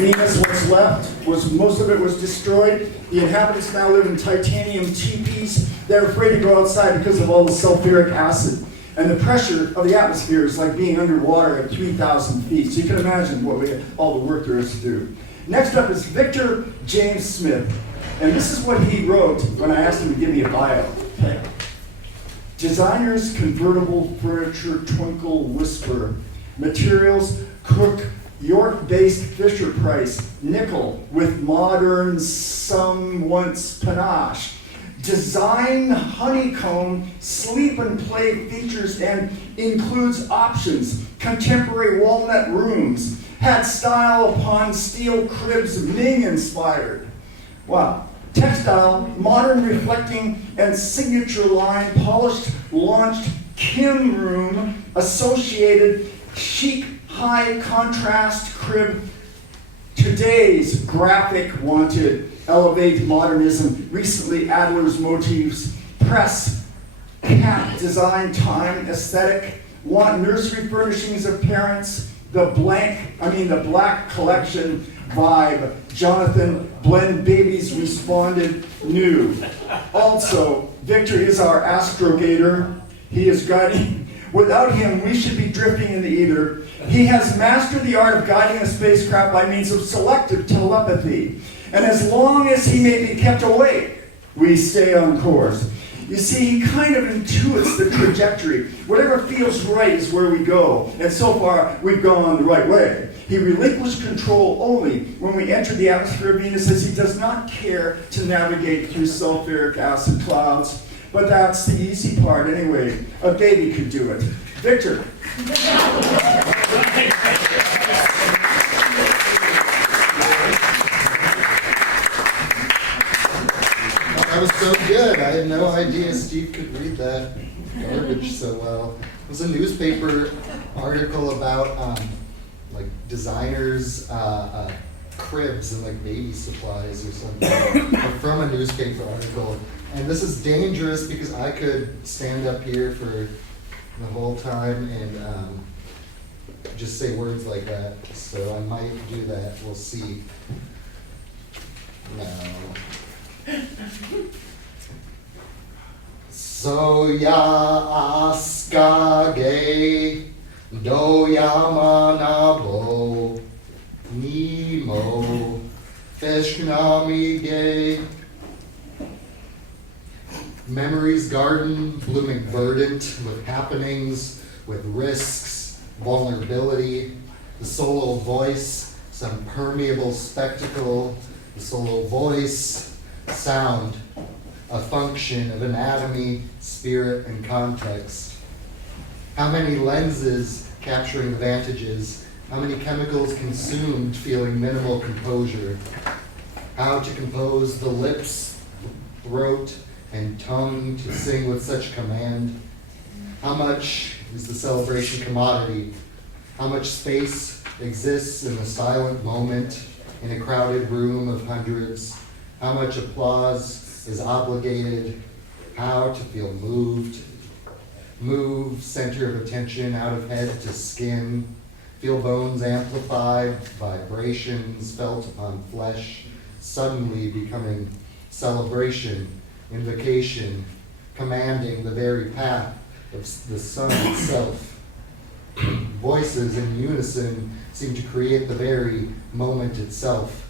Venus, what's left, most of it was destroyed. The inhabitants now live in titanium teepees. They're afraid to go outside because of all the sulfuric acid. And the pressure of the atmosphere is like being underwater at 3,000 feet. So you can imagine all the work there is to do. Next up is Victor James Smith. And this is what he wrote when I asked him to give me a bio. Okay. Designers, convertible furniture, twinkle, whisper. Materials, Cook, York-based Fisher-Price, nickel with modern once panache. Design, honeycomb, sleep and play features and includes options. Contemporary walnut rooms. Had style upon steel cribs, Ming inspired. Wow. Textile, modern reflecting and signature line, polished, launched, Kim room, associated, chic, high contrast crib. Today's graphic wanted, elevate modernism, recently Adler's motifs, press, cat design, time, aesthetic, want nursery furnishings of parents, the black collection vibe, Jonathan, blend babies responded new. Also, Victor is our astrogator. He is guiding. Without him, we should be drifting into either. He has mastered the art of guiding a spacecraft by means of selective telepathy. And as long as he may be kept awake, we stay on course. You see, he kind of intuits the trajectory. Whatever feels right is where we go. And so far, we've gone the right way. He relinquished control only when we enter the atmosphere of Venus, as he does not care to navigate through sulfuric acid clouds. But that's the easy part anyway. A baby could do it. Victor. That was so good. I had no idea Steve could read that garbage so well. It was a newspaper article about like designers' cribs and like baby supplies or something from a newspaper article. And this is dangerous because I could stand up here for the whole time and just say words like that. So I might do that. We'll see. No. So ya askage do yamanabo nemo feshnamige. Memory's garden blooming verdant with happenings, with risks, vulnerability, the solo voice, some permeable spectacle, the solo voice, sound, a function of anatomy, spirit, and context. How many lenses capturing vantages, how many chemicals consumed feeling minimal composure, how to compose the lips, throat, and tongue to sing with such command. How much is the celebration commodity? How much space exists in the silent moment in a crowded room of hundreds? How much applause is obligated? How to feel moved? Move center of attention out of head to skin. Feel bones amplified, vibrations felt upon flesh, suddenly becoming celebration, invocation, commanding the very path of the sun itself. Voices in unison seem to create the very moment itself,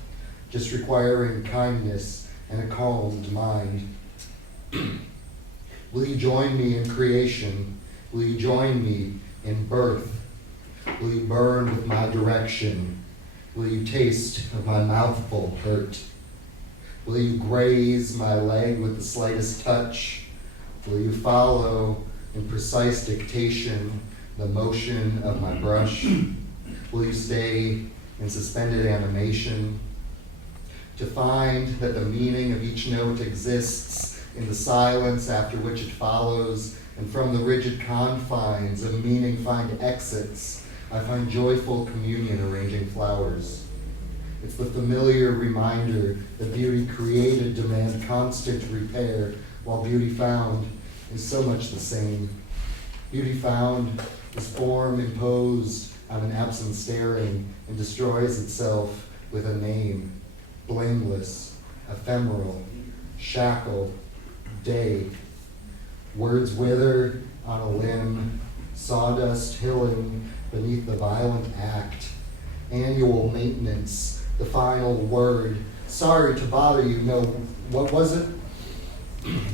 just requiring kindness and a calmed mind. Will you join me in creation? Will you join me in birth? Will you burn with my direction? Will you taste of my mouthful hurt? Will you graze my leg with the slightest touch? Will you follow in precise dictation the motion of my brush? Will you stay in suspended animation to find that the meaning of each note exists in the silence after which it follows, and from the rigid confines of meaning find exits? I find joyful communion arranging flowers. It's the familiar reminder that beauty created demand constant repair, while beauty found is so much the same. Beauty found is form imposed on an absent staring and destroys itself with a name, blameless, ephemeral, shackled, day. Words wither on a limb, sawdust hilling beneath the violent act. Annual maintenance, the final word. Sorry to bother you, no, what was it?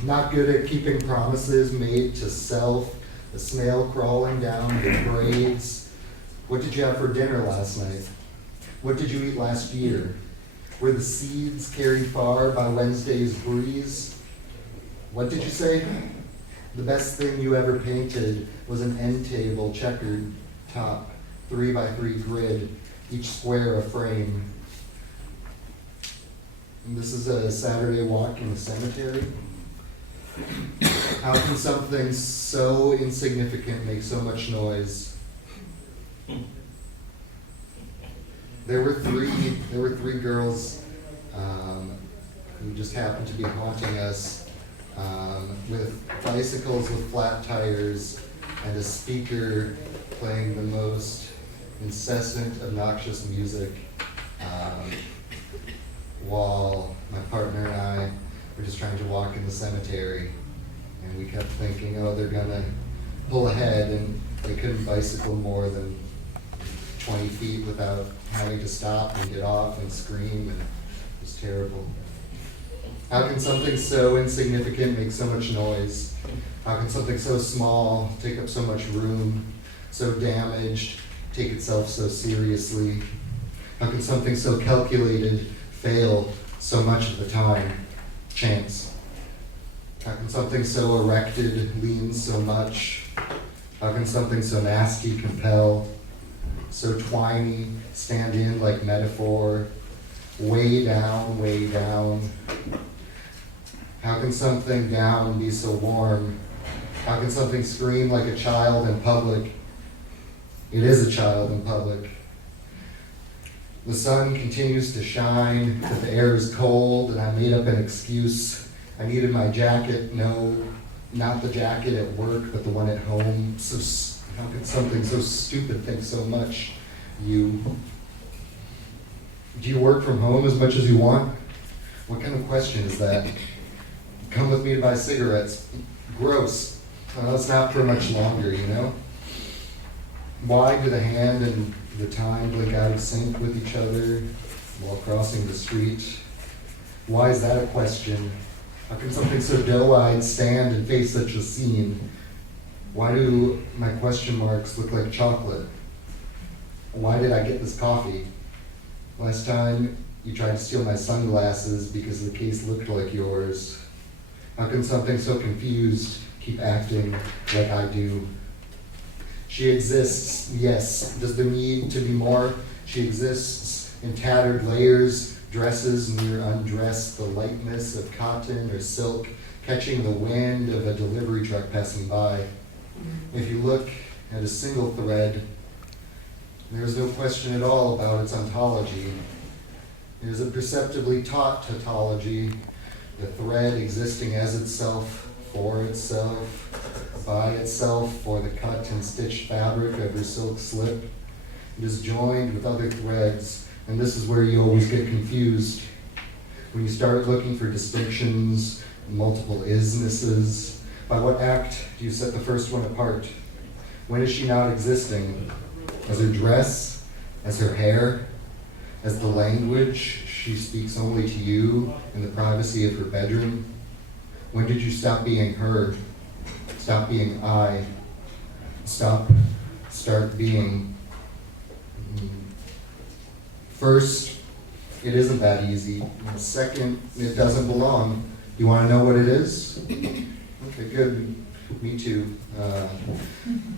Not good at keeping promises made to self, the snail crawling down the grades. What did you have for dinner last night? What did you eat last year? Were the seeds carried far by Wednesday's breeze? What did you say? The best thing you ever painted was an end table, checkered top, 3x3 grid, each square a frame. And this is a Saturday walk in the cemetery. How can something so insignificant make so much noise? There were three girls who just happened to be haunting us with bicycles with flat tires and a speaker playing the most incessant, obnoxious music while my partner and I were just trying to walk in the cemetery. And we kept thinking, oh, they're gonna pull ahead, and they couldn't bicycle more than 20 feet without having to stop and get off and scream, and it was terrible. How can something so insignificant make so much noise? How can something so small take up so much room, so damaged, take itself so seriously? How can something so calculated fail so much of the time? Chance. How can something so erected lean so much? How can something so nasty compel? So twiny stand in like metaphor? Way down, way down. How can something down be so warm? How can something scream like a child in public? It is a child in public. The sun continues to shine, but the air is cold, and I made up an excuse. I needed my jacket. No, not the jacket at work, but the one at home. So how could something so stupid think so much? Do you work from home as much as you want? What kind of question is that? Come with me to buy cigarettes. Gross. Well, it's not for much longer, you know? Why do the hand and the time blink out of sync with each other while crossing the street? Why is that a question? How can something so doe-eyed stand and face such a scene? Why do my question marks look like chocolate? Why did I get this coffee? Last time you tried to steal my sunglasses because the case looked like yours. How can something so confused keep acting like I do? She exists, yes. Does there need to be more? She exists in tattered layers, dresses near undressed, the lightness of cotton or silk, catching the wind of a delivery truck passing by. If you look at a single thread, there is no question at all about its ontology. It is a perceptibly taut tautology, the thread existing as itself, for itself, by itself, for the cut and stitched fabric of her silk slip. It is joined with other threads, and this is where you always get confused. When you start looking for distinctions, multiple isnesses, by what act do you set the first one apart? When is she not existing? As her dress, as her hair, as the language she speaks only to you in the privacy of her bedroom? When did you stop being her? Stop being I? Start being. First, it isn't that easy. And second, it doesn't belong. You want to know what it is? Okay, good. Me too.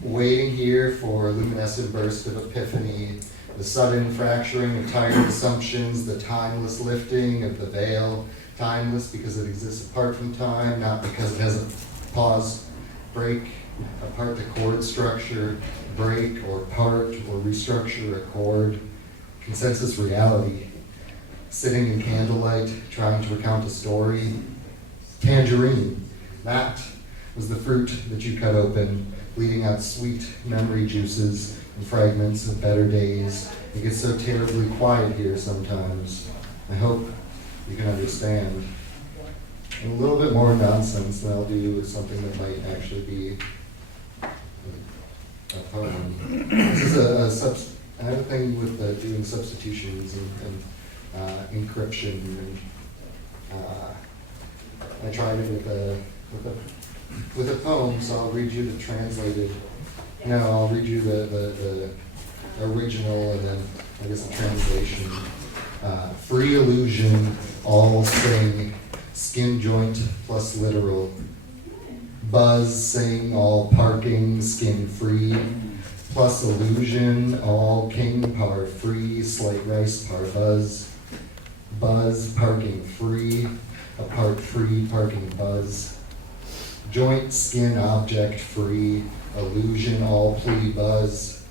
Waiting here for a luminescent burst of epiphany, the sudden fracturing of tired assumptions, the timeless lifting of the veil. Timeless because it exists apart from time, not because it has a pause, break, apart the chord structure, break or part or restructure a chord. Consensus reality. Sitting in candlelight, trying to recount a story. Tangerine. That was the fruit that you cut open, bleeding out sweet memory juices and fragments of better days. It gets so terribly quiet here sometimes. I hope you can understand. And a little bit more nonsense than I'll do with something that might actually be a poem. This is I have a thing with doing substitutions and encryption, and I tried it with a poem, so I'll read you the translated. No, I'll read you the original and then I guess the translation. Free illusion, all sing, skin joint plus literal. Buzz, sing, all parking, skin free, plus illusion, all king, power free, slight rice, par buzz. Buzz, parking free, apart free, parking buzz. Joint, skin, object free, illusion, all plea buzz.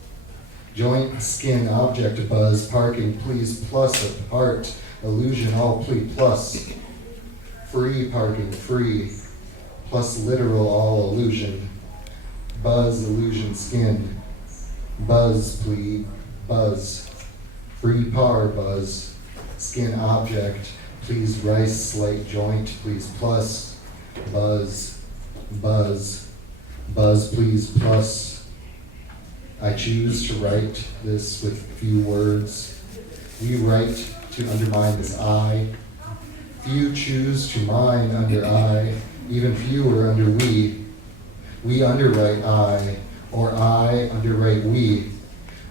Joint, skin, object buzz, parking please plus apart, illusion, all plea plus. Free, parking free, plus literal, all illusion. Buzz, illusion, skin. Buzz, plea, buzz. Free par, buzz. Skin, object, please rice, slight joint, please plus. Buzz, buzz, buzz, please plus. I choose to write this with few words. We write to undermine this I. Few choose to mine under I, even fewer under we. We underwrite I, or I underwrite we.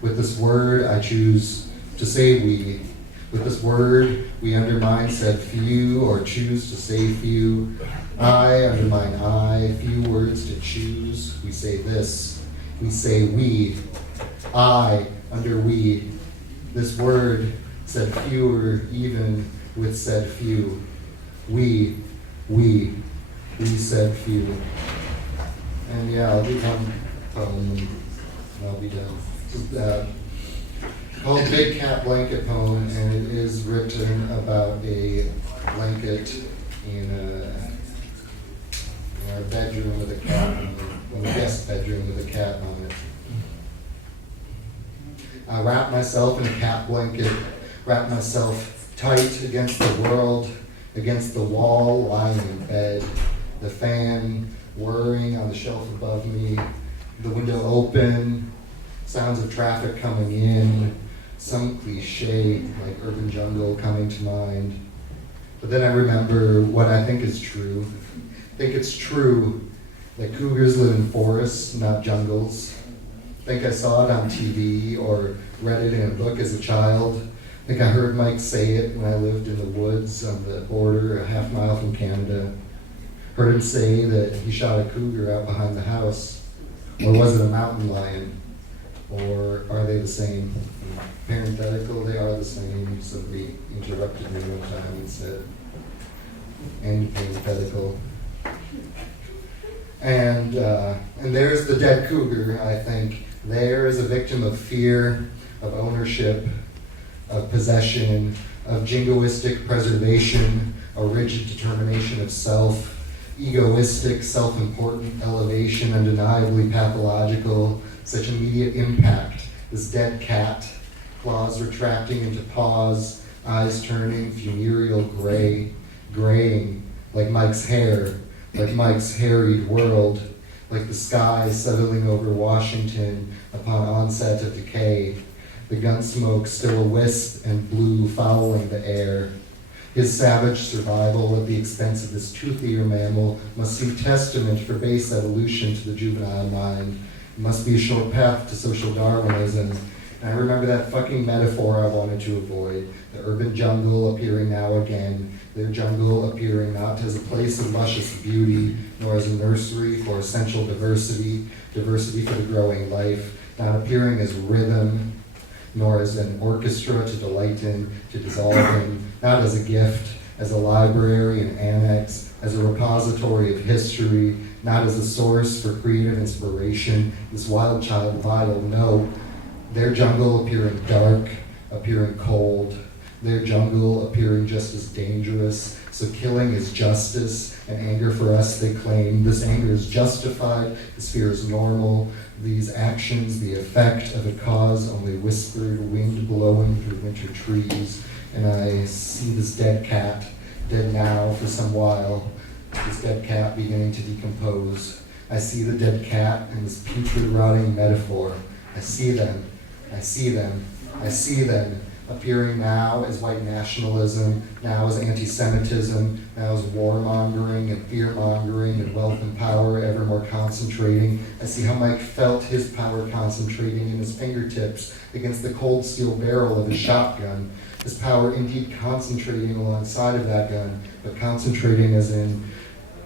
With this word I choose to say we. With this word we undermine said few, or choose to say few. I undermine I, few words to choose. We say this, we say we. I under we. This word said fewer, even with said few. We said few. And yeah, I'll do one poem and I'll be done. It's called Big Cat Blanket Poem, and it is written about a blanket in our bedroom with a cat, in the guest bedroom with a cat on it. I wrap myself in a cat blanket, wrap myself tight against the world, against the wall, lying in bed, the fan whirring on the shelf above me, the window open, sounds of traffic coming in, some cliche like urban jungle coming to mind. But then I remember what I think is true. I think it's true that cougars live in forests, not jungles. I think I saw it on TV or read it in a book as a child. I think I heard Mike say it when I lived in the woods on the border, a half mile from Canada. Heard him say that he shot a cougar out behind the house. Or was it a mountain lion? Or are they the same? Parenthetical, they are the same. Somebody interrupted me one time and said, and parenthetical. And there's the dead cougar, I think. There is a victim of fear, of ownership, of possession, of jingoistic preservation, a rigid determination of self, egoistic, self-important elevation, undeniably pathological, such immediate impact. This dead cat, claws retracting into paws, eyes turning funereal gray, graying like Mike's hair, like Mike's harried world, like the sky settling over Washington upon onset of decay, the gun smoke still a wisp and blue fouling the air. His savage survival at the expense of this toothier mammal must seem testament for base evolution to the juvenile mind. It must be a short path to social Darwinism. And I remember that fucking metaphor I wanted to avoid. The urban jungle appearing now again. Their jungle appearing not as a place of luscious beauty, nor as a nursery for essential diversity, diversity for the growing life, not appearing as rhythm, nor as an orchestra to delight in, to dissolve in, not as a gift, as a library, an annex, as a repository of history, not as a source for creative inspiration, this wild child vital, no. Their jungle appearing dark, appearing cold, their jungle appearing just as dangerous, So killing is justice, and anger for us, they claim. This anger is justified, this fear is normal. These actions, the effect of a cause, only whispered, wind blowing through winter trees. And I see this dead cat, dead now for some while, this dead cat beginning to decompose. I see the dead cat in this putrid, rotting metaphor. I see them, I see them, I see them, appearing now as white nationalism, now as anti-Semitism, now as warmongering and fear-mongering and wealth and power ever more concentrating. I see how Mike felt his power concentrating in his fingertips against the cold steel barrel of his shotgun. His power indeed concentrating alongside of that gun, but concentrating as in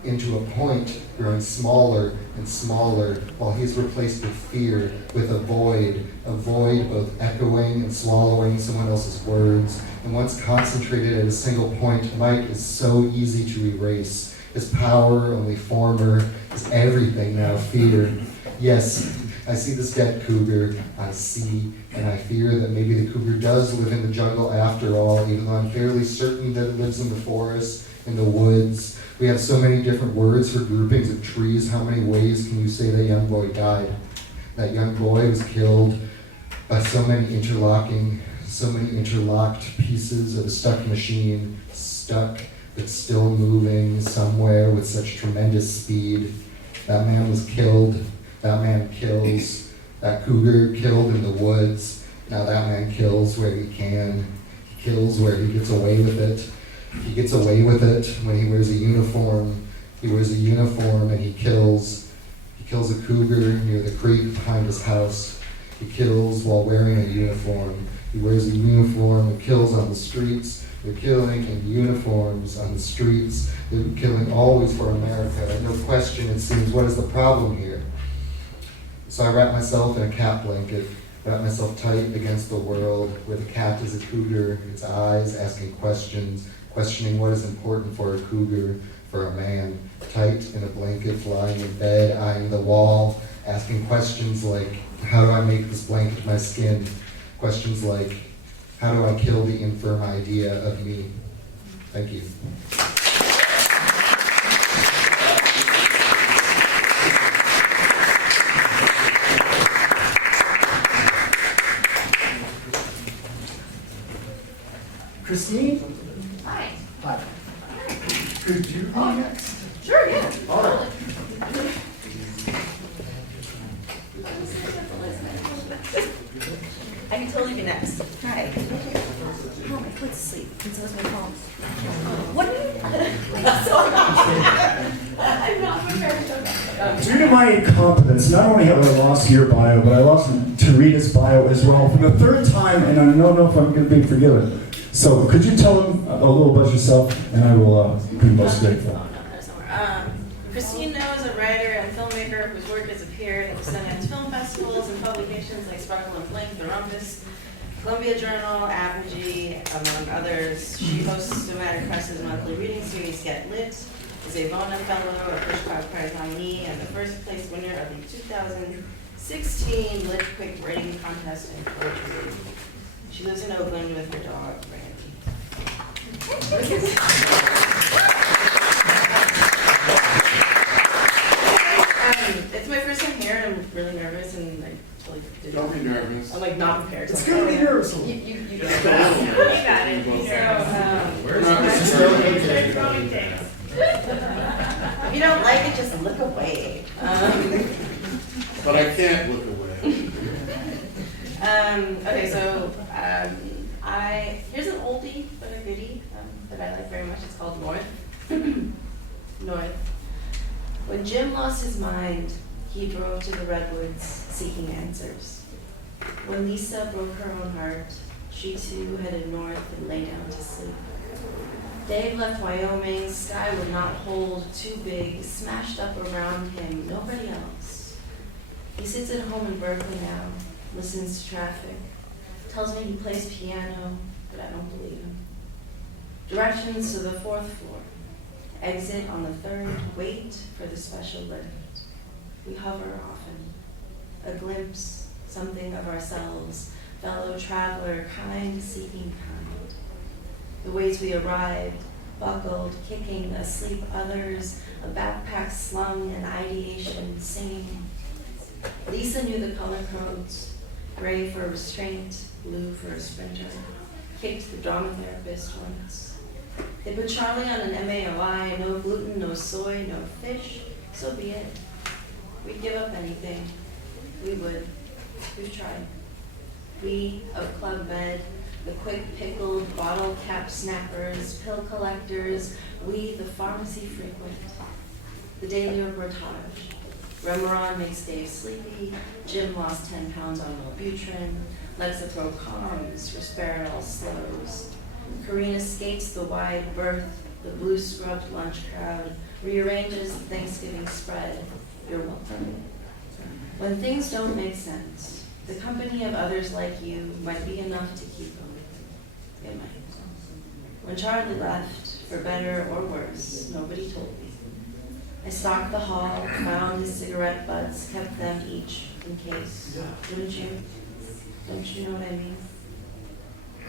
into a point, growing smaller and smaller, while he's replaced with fear, with a void both echoing and swallowing someone else's words. And once concentrated at a single point, Mike is so easy to erase. His power, only former, is everything now fear. Yes, I see this dead cougar, I see, and I fear that maybe the cougar does live in the jungle after all, even though I'm fairly certain that it lives in the forest, in the woods. We have so many different words for groupings of trees. How many ways can you say that young boy died? That young boy was killed by so many interlocked pieces of a stuck machine, stuck but still moving somewhere with such tremendous speed. That man was killed. That man kills. That cougar killed in the woods. Now that man kills where he can. He kills where he gets away with it. He gets away with it when he wears a uniform. He wears a uniform and he kills. He kills a cougar near the creek behind his house. He kills while wearing a uniform. He wears a uniform and kills on the streets. They're killing in uniforms on the streets. They're killing always for America. No question, it seems, what is the problem here? So I wrap myself in a cat blanket, wrap myself tight against the world, where the cat is a cougar, its eyes asking questions, questioning what is important for a cougar, for a man, tight in a blanket, lying in bed, eyeing the wall, asking questions like, how do I make this blanket my skin? Questions like, how do I kill the infirm idea of me? Thank you. Christine? Hi. Hi. Could you be next? Sure, yeah. All right. I can totally be next. Hi. Oh, my foot's asleep. And so is my phone. What are you? I'm not prepared. Due to my incompetence, not only have I lost your bio, but I lost Tarita's bio as well for the third time, and I don't know if I'm going to be forgiven. So could you tell them a little about yourself, and I will be most grateful. Christine Noah is a writer and filmmaker whose work has appeared at the Sundance Film Festivals and publications like Sparkle and Blink, The Rumpus, Columbia Journal, Apogee, among others. She hosts Dramatic Press's monthly reading series, Get Lit, is a Bona Fellow, a Pushcart Prize nominee, and the first place winner of the 2016 Lit Quick Writing Contest in Poetry. She lives in Oakland with her dog, Randy. It's my first time here, and I'm really nervous, and I totally didn't. Don't be nervous. I'm like not prepared. It's going to be nervous. You got it. You got it. If you don't like it, just look away. But I can't look away. Okay, so here's an oldie but a goodie that I like very much. It's called North. North. When Jim lost his mind, he drove to the redwoods seeking answers. When Lisa broke her own heart, she too headed north and lay down to sleep. Dave left Wyoming, sky would not hold, too big, smashed up around him, nobody else. He sits at home in Berkeley now, listens to traffic, tells me he plays piano, but I don't believe him. Directions to the 4th floor. Exit on the 3rd, wait for the special lift. We hover often. A glimpse, something of ourselves, fellow traveler, kind seeking kind. The ways we arrived, buckled, kicking, asleep others, a backpack slung, and ideation singing. Lisa knew the color codes, gray for restraint, blue for a sprinter, kicked the drama therapist once. They put Charlie on an MAOI, no gluten, no soy, no fish, so be it. We'd give up anything. We would. We've tried. We of Club Med, the quick pickled bottle cap snappers, pill collectors, we the pharmacy frequent. The daily reportage. Remeron makes Dave sleepy, Jim lost 10 pounds on Wellbutrin, Lexapro calms, Risperidol slows. Karina skates the wide berth, the blue scrubbed lunch crowd, rearranges the Thanksgiving spread. You're welcome. When things don't make sense, the company of others like you might be enough to keep them. It might. When Charlie left, for better or worse, nobody told me. I stalked the hall, found his cigarette butts, kept them each in case. Wouldn't you? Don't you know what I mean?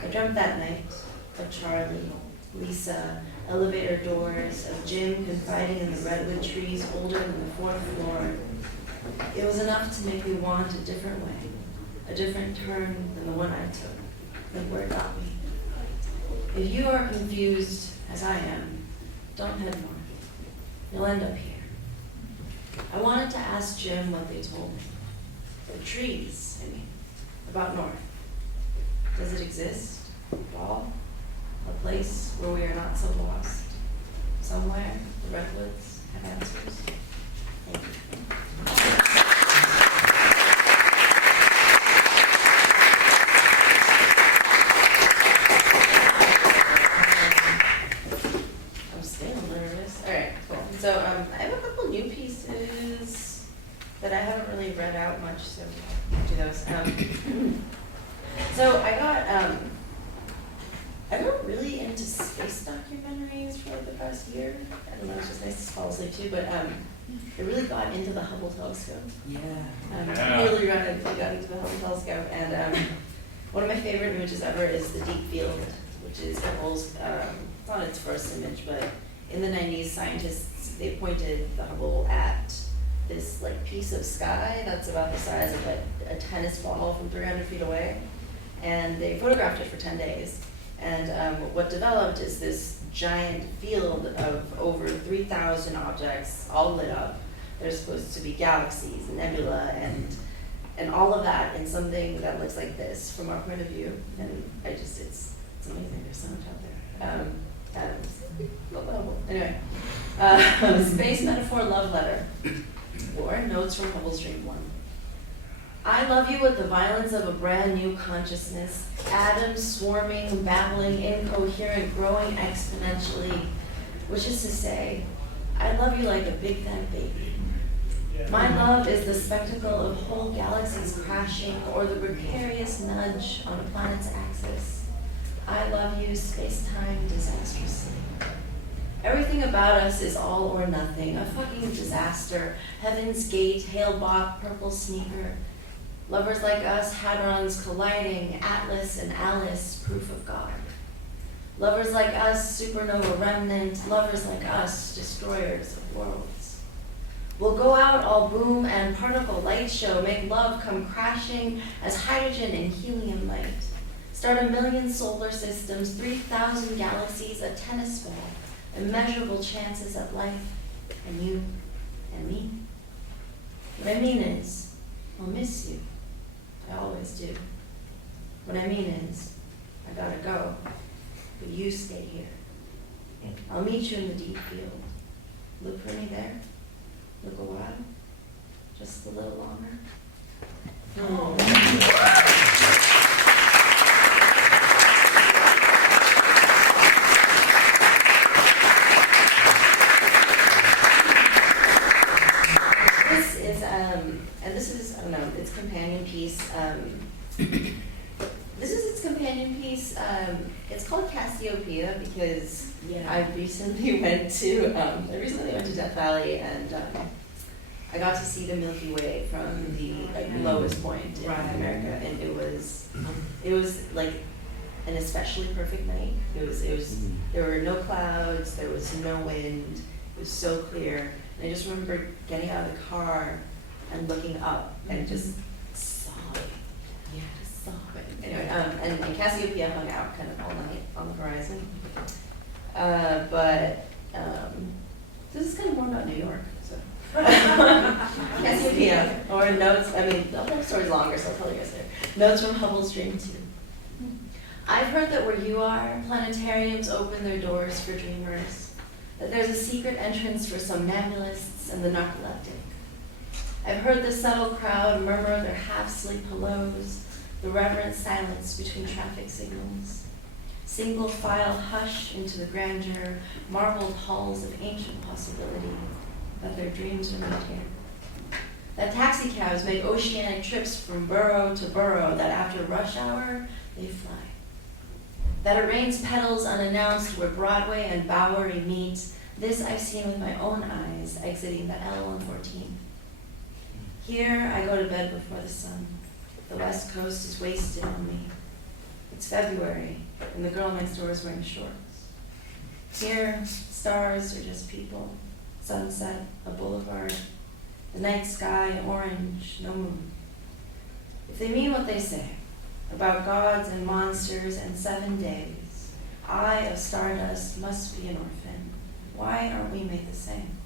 I dreamt that night of Charlie, Lisa, elevator doors, of Jim confiding in the redwood trees older than the fourth floor. It was enough to make me want a different way, a different turn than the one I took, and where it got me. If you are confused, as I am, don't head north. You'll end up here. I wanted to ask Jim what they told me. The trees, I mean, about north. Does it exist at all? A place where we are not so lost? Somewhere the redwoods have answers? Thank you. I'm still nervous. All right, cool. So I have a couple new pieces that I haven't really read out much, so I'll do those. So I got really into space documentaries for like the past year. I don't know, it's just nice to fall asleep too, but I really got into the Hubble telescope. Yeah. Really got into the Hubble telescope, and one of my favorite images ever is the Deep Field, which is Hubble's, not its first image, but in the 90s, scientists, they pointed the Hubble at this like piece of sky that's about the size of a tennis ball from 300 feet away, and they photographed it for 10 days. And what developed is this giant field of over 3,000 objects, all lit up. There's supposed to be galaxies, nebula, and all of that in something that looks like this from our point of view. And it's amazing. There's so much out there. Anyway, space metaphor love letter, or notes from Hubble Stream 1. I love you with the violence of a brand new consciousness, atoms swarming, babbling, incoherent, growing exponentially, which is to say, I love you like a big fat baby. My love is the spectacle of whole galaxies crashing or the precarious nudge on a planet's axis. I love you space-time disastrously. Everything about us is all or nothing, a fucking disaster, Heaven's Gate, Hale-Bopp, purple sneaker. Lovers like us, hadrons colliding, Atlas and Alice, proof of God. Lovers like us, supernova remnant, lovers like us, destroyers of worlds. We'll go out all boom and particle light show, make love come crashing as hydrogen and helium light. Start 1,000,000 solar systems, 3,000 galaxies, a tennis ball, immeasurable chances at life, and you and me. What I mean is, I'll miss you. I always do. What I mean is, I gotta go, but you stay here. I'll meet you in the deep field. Look for me there. Look a while. Just a little longer. Its companion piece. This is its companion piece. It's called Cassiopeia because I recently went to Death Valley, and I got to see the Milky Way from the lowest point in North America, and it was like an especially perfect night. There were no clouds, there was no wind, it was so clear. And I just remember getting out of the car and looking up and just sobbing. Yeah, just sobbing. Anyway, and Cassiopeia hung out kind of all night on the horizon. But this is kind of more about New York, so. Cassiopeia, or notes, I mean, the whole story's longer, so I'll tell you guys later. Notes from Hubble's Dream 2. I've heard that where you are, planetariums open their doors for dreamers, that there's a secret entrance for somnambulists and the narcoleptic. I've heard the subtle crowd murmur their half-sleep hellos, the reverent silence between traffic signals. Single file hush into the grandeur, marbled halls of ancient possibility, that their dreams are not here. That taxicabs make oceanic trips from borough to borough, that after rush hour, they fly. That it rains petals unannounced where Broadway and Bowery meet, this I've seen with my own eyes exiting the L114. Here I go to bed before the sun. The West Coast is wasted on me. It's February, and the girl next door is wearing shorts. Here, stars are just people. Sunset, a boulevard, the night sky, orange, no moon. If they mean what they say about gods and monsters and 7 days, I of stardust must be an orphan. Why aren't we made the same?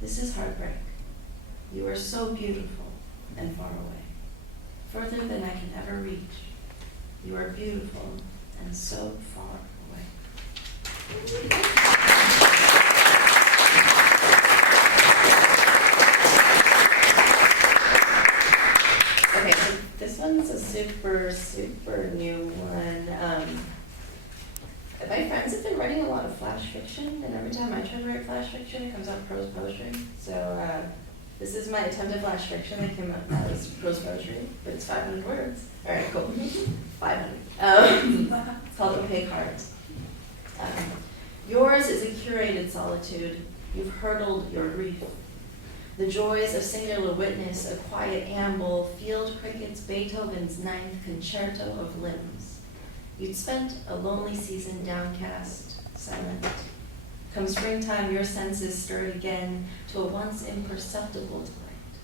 This is heartbreak. You are so beautiful and far away, further than I can ever reach. You are beautiful and so far away. Okay, so this one's a super new one. My friends have been writing a lot of flash fiction, and every time I try to write flash fiction, it comes out prose poetry. So this is my attempt at flash fiction. I came up as prose poetry, but it's 500 words. All right, cool. 500. It's called Opaque Heart. Yours is a curated solitude. You've hurdled your grief. The joys of singular witness, a quiet amble, field crickets, Beethoven's Ninth Concerto of Limbs. You'd spent a lonely season downcast, silent. Come springtime, your senses stirred again to a once imperceptible delight.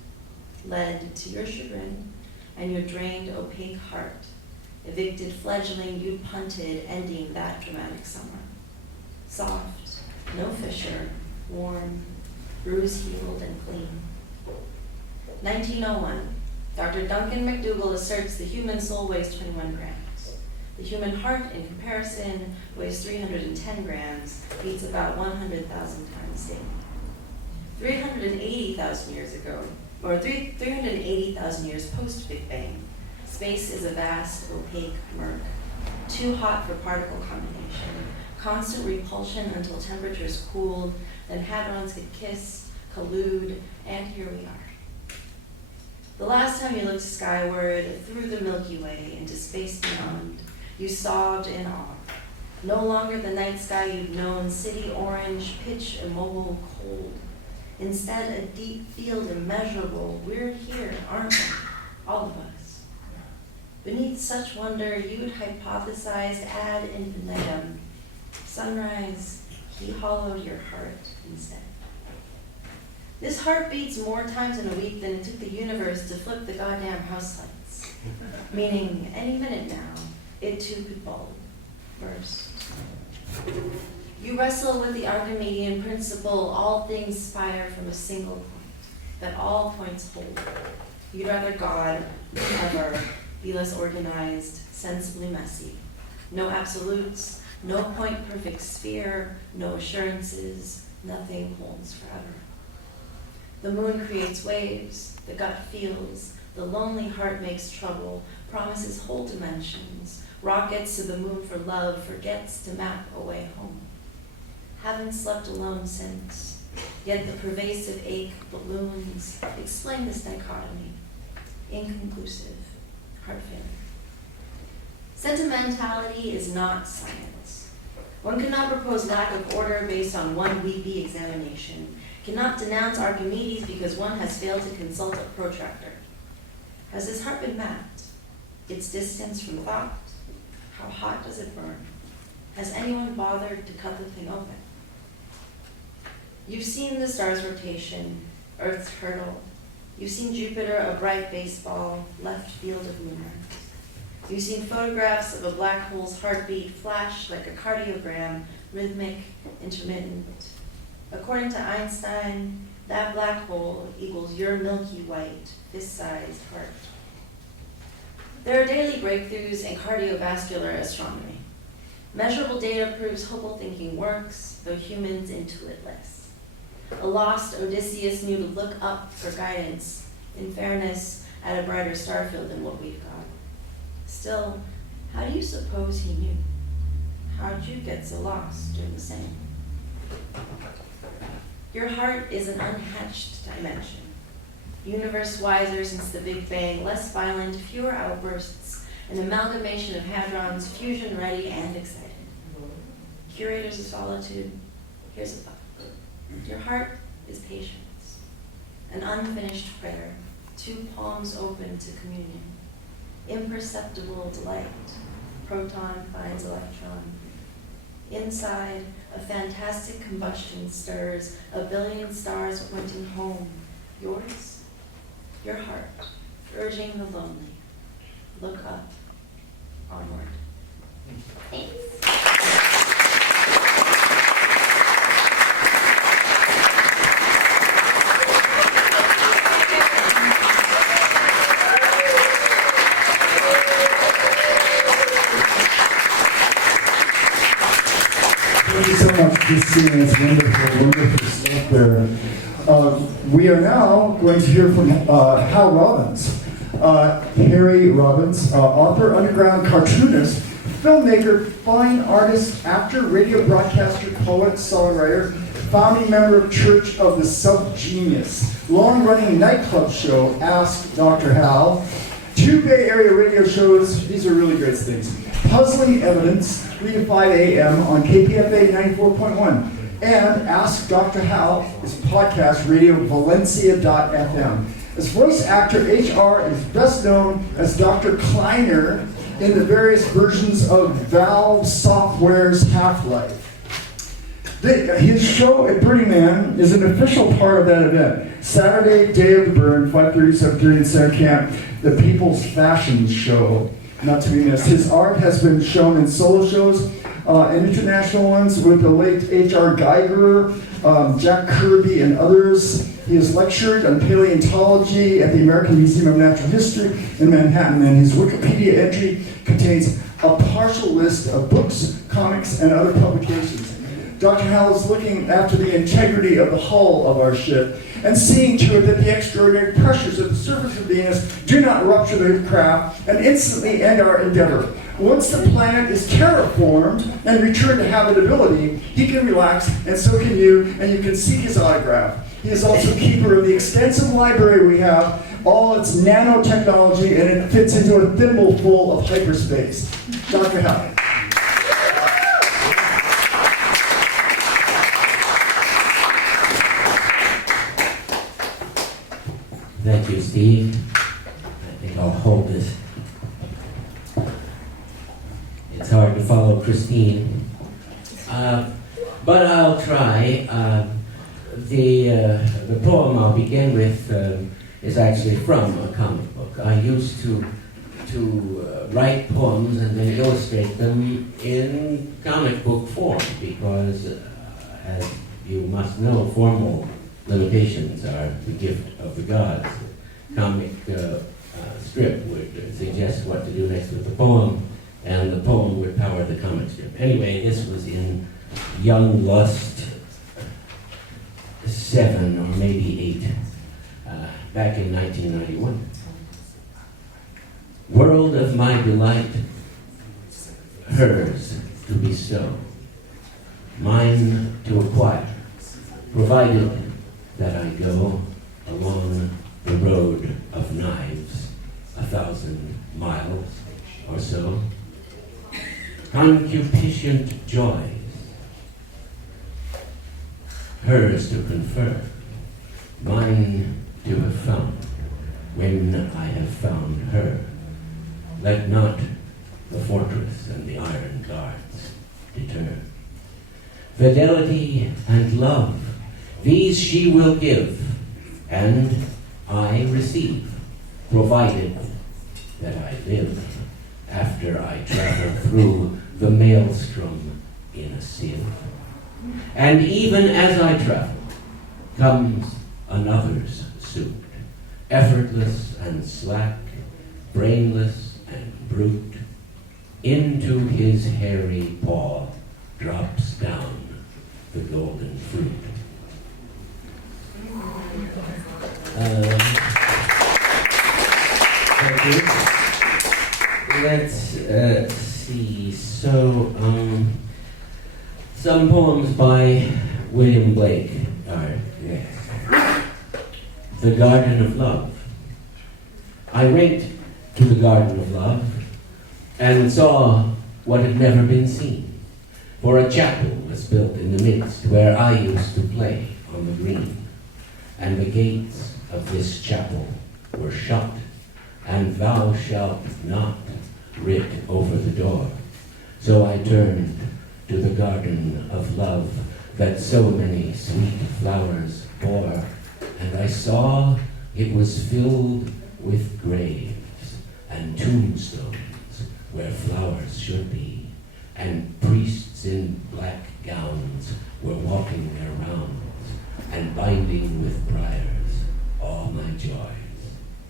Led to your chagrin and your drained, opaque heart. Evicted fledgling, you punted, ending that dramatic summer. Soft, no fissure, warm, bruise-healed and clean. 1901, Dr. Duncan McDougall asserts the human soul weighs 21 grams. The human heart, in comparison, weighs 310 grams, beats about 100,000 times daily. 380,000 years ago, or 380,000 years post-Big Bang, space is a vast, opaque murk, too hot for particle combination, constant repulsion until temperatures cooled, then hadrons could kiss, collude, and here we are. The last time you looked skyward, through the Milky Way, into space beyond, you sobbed in awe. No longer the night sky you'd known, city orange, pitch immobile, cold. Instead, a deep field immeasurable. We're here, aren't we? All of us. Beneath such wonder, you'd hypothesized ad infinitum. Sunrise, he hollowed your heart instead. This heart beats more times in a week than it took the universe to flip the goddamn house lights. Meaning, any minute now, it too could bulb, burst. You wrestle with the Archimedean principle, all things spire from a single point, that all points hold. You'd rather God than ever be less organized, sensibly messy. No absolutes, no point perfect sphere, no assurances, nothing holds forever. The moon creates waves, the gut feels, the lonely heart makes trouble, promises whole dimensions, rockets to the moon for love, forgets to map a way home. Haven't slept alone since, yet the pervasive ache balloons explain this dichotomy. Inconclusive, heart failure. Sentimentality is not science. One cannot propose lack of order based on one weepy examination, cannot denounce Archimedes because one has failed to consult a protractor. Has his heart been mapped? Its distance from thought? How hot does it burn? Has anyone bothered to cut the thing open? You've seen the star's rotation, Earth's hurdle. You've seen Jupiter, a bright baseball, left field of lunar. You've seen photographs of a black hole's heartbeat flash like a cardiogram, rhythmic, intermittent. According to Einstein, that black hole equals your milky white, fist-sized heart. There are daily breakthroughs in cardiovascular astronomy. Measurable data proves hopeful thinking works, though humans intuit less. A lost Odysseus knew to look up for guidance, in fairness, at a brighter star field than what we've got. Still, how do you suppose he knew? How'd you get so lost doing the same? Your heart is an unhatched dimension. Universe wiser since the Big Bang, less violent, fewer outbursts, an amalgamation of hadrons, fusion ready and excited. Curators of solitude, here's a thought. Your heart is patience, an unfinished prayer, two palms open to communion, imperceptible delight, proton finds electron. Inside, a fantastic combustion stirs, a billion stars pointing home. Yours? Your heart, urging the lonely. Look up, onward. Thanks. Thank you so much, Christine. It's wonderful, wonderful stuff there. We are now going to hear from Hal Robbins. Harry Robbins, author, underground cartoonist, filmmaker, fine artist, actor, radio broadcaster, poet, songwriter, founding member of Church of the Subgenius, long-running nightclub show, Ask Dr. Hal, 2 Bay Area radio shows, these are really great things, Puzzling Evidence, 3 to 5 a.m. on KPFA 94.1, and Ask Dr. Hal is podcast radio Valencia.fm. As voice actor, HR is best known as Dr. Kleiner in the various versions of Valve Software's Half-Life. His show at Burning Man is an official part of that event. Saturday, Day of the Burn, 5:30, 7:30 in Center Camp, the People's Fashion Show, not to be missed. His art has been shown in solo shows and international ones with the late H.R. Geiger, Jack Kirby, and others. He has lectured on paleontology at the American Museum of Natural History in Manhattan, and his Wikipedia entry contains a partial list of books, comics, and other publications. Dr. Hal is looking after the integrity of the hull of our ship and seeing to it that the extraordinary pressures at the surface of Venus do not rupture the craft and instantly end our endeavor. Once the planet is terraformed and returned to habitability, he can relax, and so can you, and you can seek his autograph. He is also keeper of the extensive library we have, all its nanotechnology, and it fits into a thimble full of hyperspace. Dr. Hal. Thank you, Steve. I think I'll hold this. It's hard to follow Christine, but I'll try. The poem I'll begin with is actually from a comic book. I used to write poems and then illustrate them in comic book form because, as you must know, formal limitations are the gift of the gods. Comic strip would suggest what to do next with the poem, and the poem would power the comic strip. Anyway, this was in Young Lust 7 or maybe 8, back in 1991. World of my delight, hers to bestow, mine to acquire, provided that I go along the road of knives 1,000 miles or so. Concupiscent joys, hers to confer, mine to have found when I have found her. Let not the fortress and the iron guards deter. Fidelity and love, these she will give, and I receive, provided that I live after I travel through the maelstrom in a sieve. And even as I travel, comes another's suit, effortless and slack, brainless and brute. Into his hairy paw drops down the golden fruit. Thank you. Let's see. So, some poems by William Blake are yes. The Garden of Love. I went to the Garden of Love and saw what had never been seen. For a chapel was built in the midst where I used to play on the green. And the gates of this chapel were shut, and thou shalt not writ over the door. So I turned to the garden of love that so many sweet flowers bore, and I saw it was filled with graves and tombstones where flowers should be, and priests in black gowns were walking their rounds and binding with briars all my joys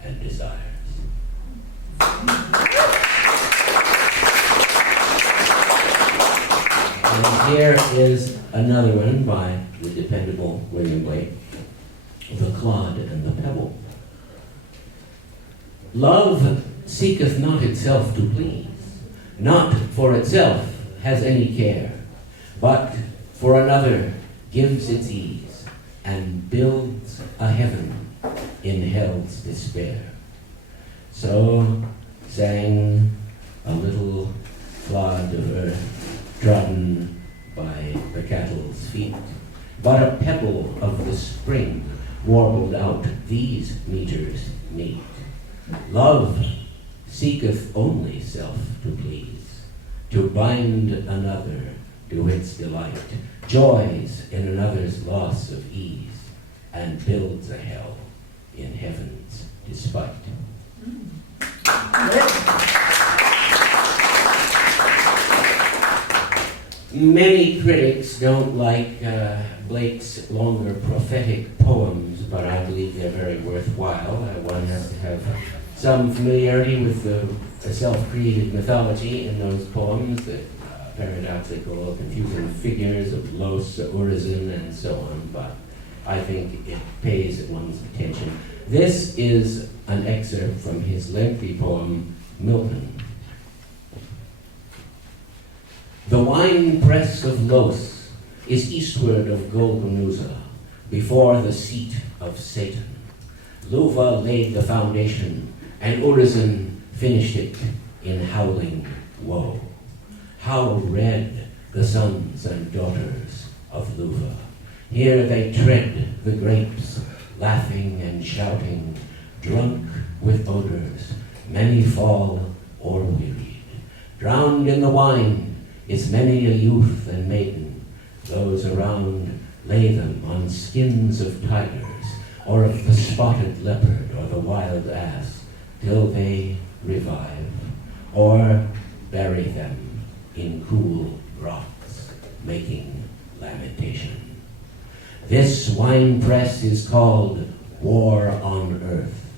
and desires. And here is another one by the dependable William Blake, The Clod and the Pebble. Love seeketh not itself to please, not for itself has any care, but for another gives its ease, and builds a heaven in hell's despair. So sang a little clod of earth trodden by the cattle's feet, but a pebble of the spring warbled out these meters meet. Love seeketh only self to please, to bind another to its delight, joys in another's loss of ease, and builds a hell in heaven's despite. Many critics don't like Blake's longer prophetic poems, but I believe they're very worthwhile. One has to have some familiarity with the self-created mythology in those poems, the paradoxical, confusing figures of Los, Urizen, and so on, but I think it pays one's attention. This is an excerpt from his lengthy poem, Milton. The wine press of Los is eastward of Golgonooza, before the seat of Satan. Luva laid the foundation, and Urizen finished it in howling woe. How red the sons and daughters of Luva. Here they tread the grapes, laughing and shouting, drunk with odors, many fall or wearied. Drowned in the wine is many a youth and maiden. Those around lay them on skins of tigers, or of the spotted leopard or the wild ass, till they revive, or bury them in cool rocks, making lamentation. This wine press is called War on Earth.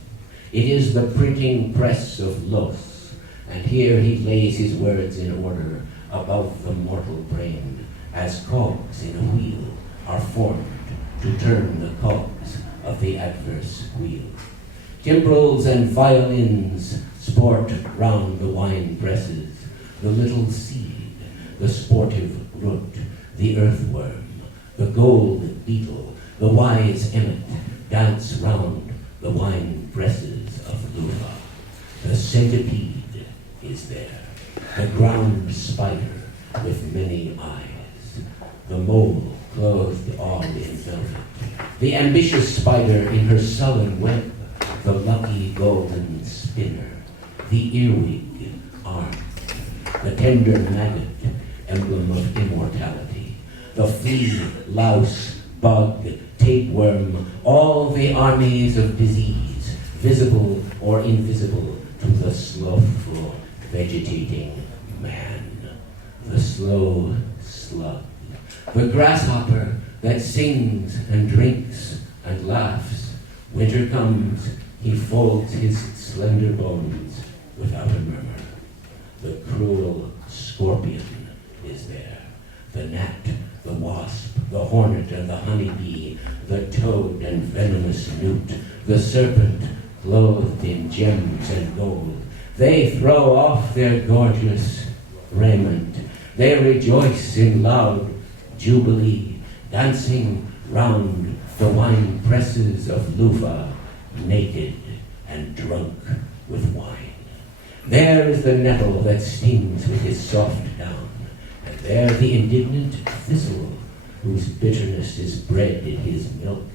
It is the printing press of Los, and here he lays his words in order above the mortal brain, as cogs in a wheel are formed to turn the cogs of the adverse wheel. Timbrels and violins sport round the wine presses, the little seed, the sportive root, the earthworm, the gold beetle, the wise emmet dance round the wine presses of Luva. The centipede is there, the ground spider with many eyes, the mole clothed all in velvet, the ambitious spider in her sullen web, the lucky golden spinner, the earwig armed the tender maggot, emblem of immortality, the flea, louse, bug, tapeworm, all the armies of disease, visible or invisible to the slothful, vegetating man, the slow slug, the grasshopper that sings and drinks and laughs. Winter comes, he folds his slender bones without a murmur. The cruel scorpion is there, the gnat, the wasp, the hornet and the honeybee, the toad and venomous newt, the serpent clothed in gems and gold. They throw off their gorgeous raiment. They rejoice in loud jubilee, dancing round the wine presses of Lufa, naked and drunk with wine. There is the nettle that stings with his soft down, and there the indignant thistle, whose bitterness is bred in his milk,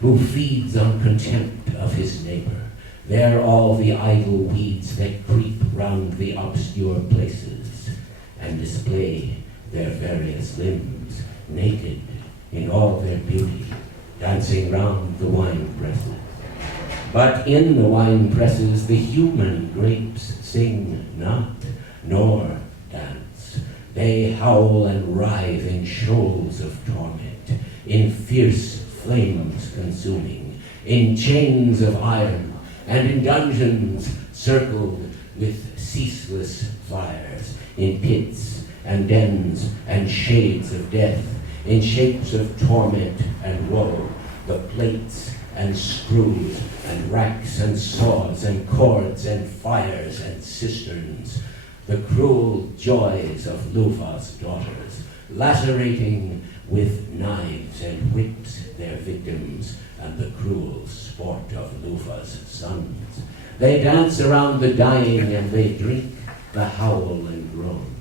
who feeds on contempt of his neighbor. There all the idle weeds that creep round the obscure places, and display their various limbs, naked in all their beauty, dancing round the wine presses. But in the wine presses the human grapes sing not, nor dance. They howl and writhe in shoals of torment, in fierce flames consuming, in chains of iron, and in dungeons circled with ceaseless fires, in pits and dens and shades of death, in shapes of torment and woe, the plates and screws and racks and saws and cords and fires and cisterns, the cruel joys of Lufa's daughters, lacerating with knives and whips their victims, and the cruel sport of Lufa's sons. They dance around the dying and they drink the howl and groan.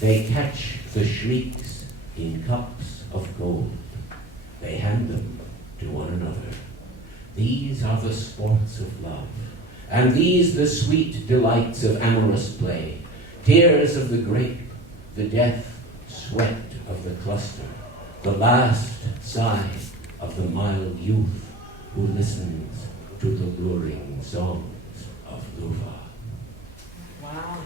They catch the shrieks in cups of gold. They hand them to one another. These are the sports of love, and these the sweet delights of amorous play, tears of the grape, the death sweat of the cluster, the last sigh of the mild youth who listens to the luring songs of Lufa. Wow.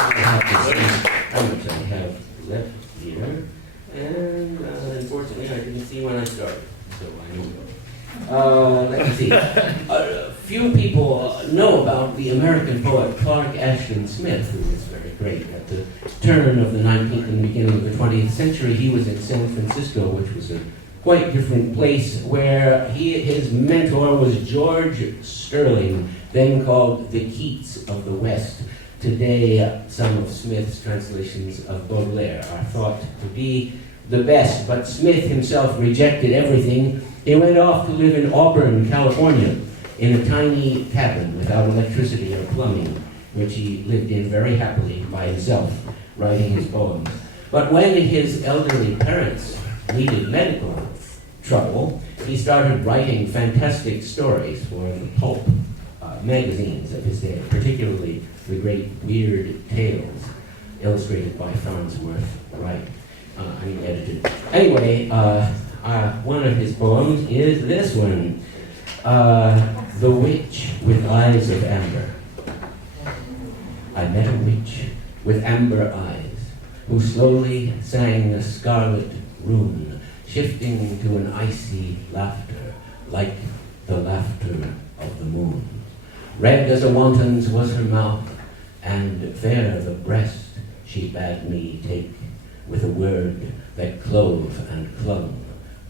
I have to see how much I have left here, and unfortunately I didn't see when I started, so I know. Let's see. Few people know about the American poet Clark Ashton Smith, who was very great at the turn of the 19th and beginning of the 20th century. He was in San Francisco, which was a quite different place, where his mentor was George Sterling, then called the Keats of the West. Today, some of Smith's translations of Baudelaire are thought to be the best, but Smith himself rejected everything. He went off to live in Auburn, California, in a tiny cabin without electricity or plumbing, which he lived in very happily by himself, writing his poems. But when his elderly parents needed medical trouble, he started writing fantastic stories for the pulp magazines of his day, particularly the great Weird Tales, illustrated by Farnsworth Wright. Edited. Anyway, one of his poems is this one, The Witch with Eyes of Amber. I met a witch with amber eyes, who slowly sang a scarlet rune, shifting to an icy laughter, like the laughter of the moon. Red as a wanton's was her mouth, and fair the breast she bade me take, with a word that clove and clung,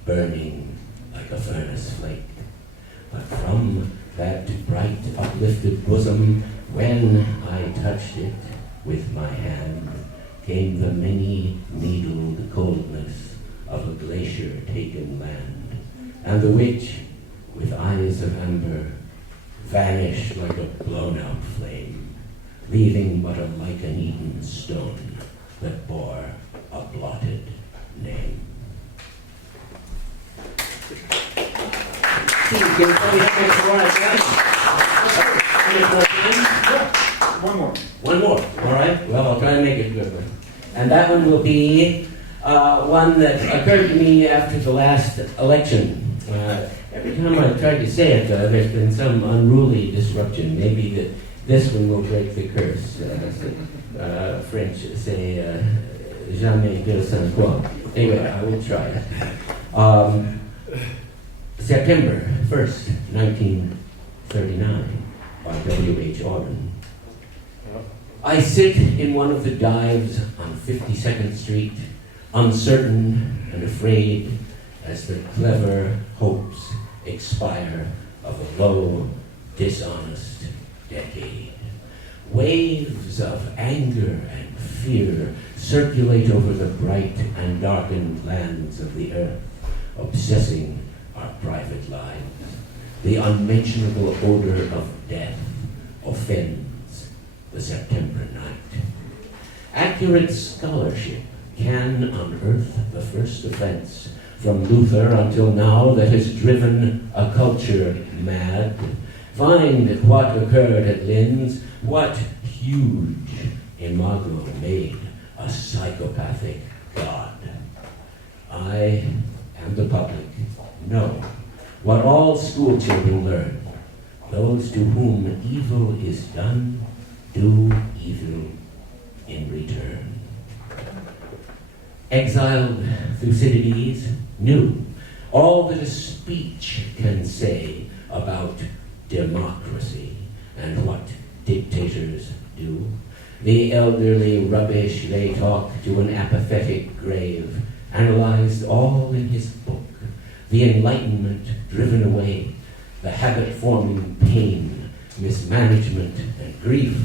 burning like a furnace flake. But from that bright uplifted bosom, when I touched it with my hand, came the many-needled coldness of a glacier-taken land, and the witch, with eyes of amber, vanished like a blown-out flame, leaving but a lichen-eaten stone that bore a blotted name. Can you tell me how much more I got? Yeah, one more. One more, all right? Well, I'll try to make it a good one. And that one will be one that occurred to me after the last election. Every time I've tried to say it, there's been some unruly disruption. Maybe this one will break the curse. French say, jamais deux sans trois. Anyway, I will try. September 1st, 1939, by W.H. Auden. I sit in one of the dives on 52nd Street, uncertain and afraid as the clever hopes expire of a low, dishonest decade. Waves of anger and fear circulate over the bright and darkened lands of the earth, obsessing our private lives. The unmentionable odor of death offends the September night. Accurate scholarship can unearth the first offense from Luther until now that has driven a culture mad. Find what occurred at Linz, what huge imago made a psychopathic god. I and the public know what all school children learn. Those to whom evil is done do evil in return. Exiled Thucydides knew all that a speech can say about democracy and what dictators do. The elderly rubbish they talk to an apathetic grave analyzed all in his book. The enlightenment driven away, the habit-forming pain, mismanagement, and grief.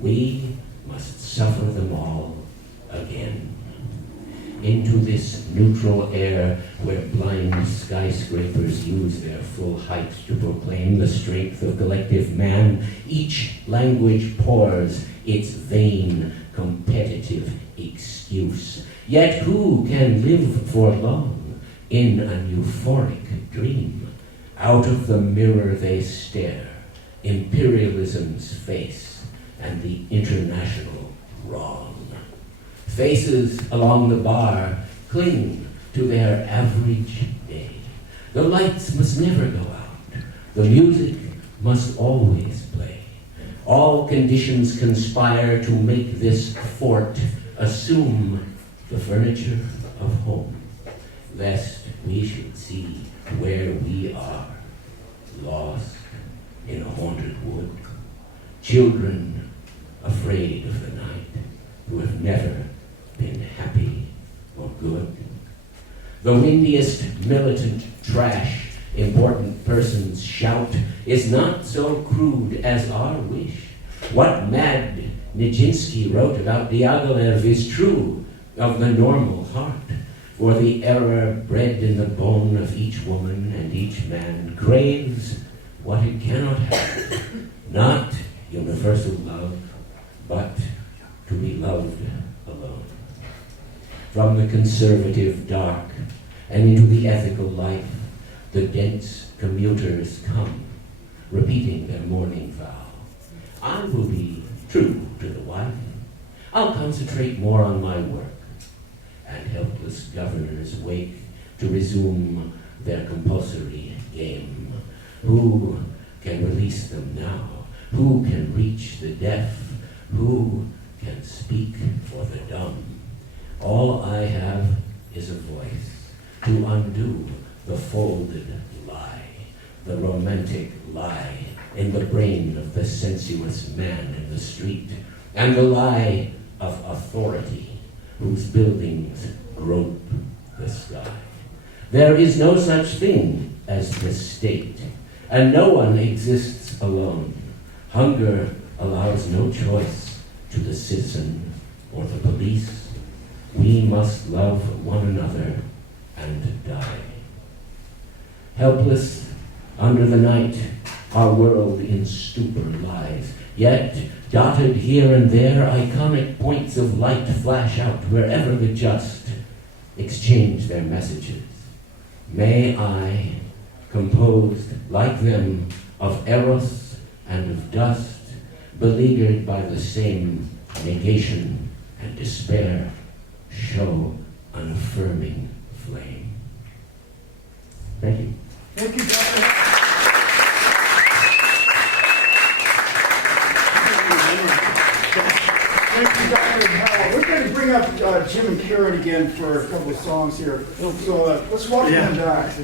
We must suffer them all again. Into this neutral air where blind skyscrapers use their full height to proclaim the strength of collective man, each language pours its vain, competitive excuse. Yet who can live for long in an euphoric dream? Out of the mirror they stare, imperialism's face and the international wrong. Faces along the bar cling to their average day. The lights must never go out. The music must always play. All conditions conspire to make this fort assume the furniture of home, lest we should see where we are, lost in a haunted wood. Children afraid of the night, who have never been happy or good. The windiest militant trash important persons shout is not so crude as our wish. What mad Nijinsky wrote about Diaghilev is true of the normal heart, for the error bred in the bone of each woman and each man craves what it cannot have, not universal love, but to be loved alone. From the conservative dark and into the ethical life, the dense commuters come, repeating their morning vow. I will be true to the wife. I'll concentrate more on my work. And helpless governors wake to resume their compulsory game. Who can release them now? Who can reach the deaf? Who can speak for the dumb? All I have is a voice to undo the folded lie, the romantic lie in the brain of the sensuous man in the street, and the lie of authority whose buildings grope the sky. There is no such thing as the state, and no one exists alone. Hunger allows no choice to the citizen or the police. We must love one another and die. Helpless under the night, our world in stupor lies. Yet, dotted here and there, iconic points of light flash out wherever the just exchange their messages. May I, composed like them of Eros and of dust, beleaguered by the same negation and despair, show an affirming flame. Thank you. Thank you, Dr. Thank you, Dr. Howell. We're going to bring up Jim and Karen again for a couple of songs here. So let's welcome them back.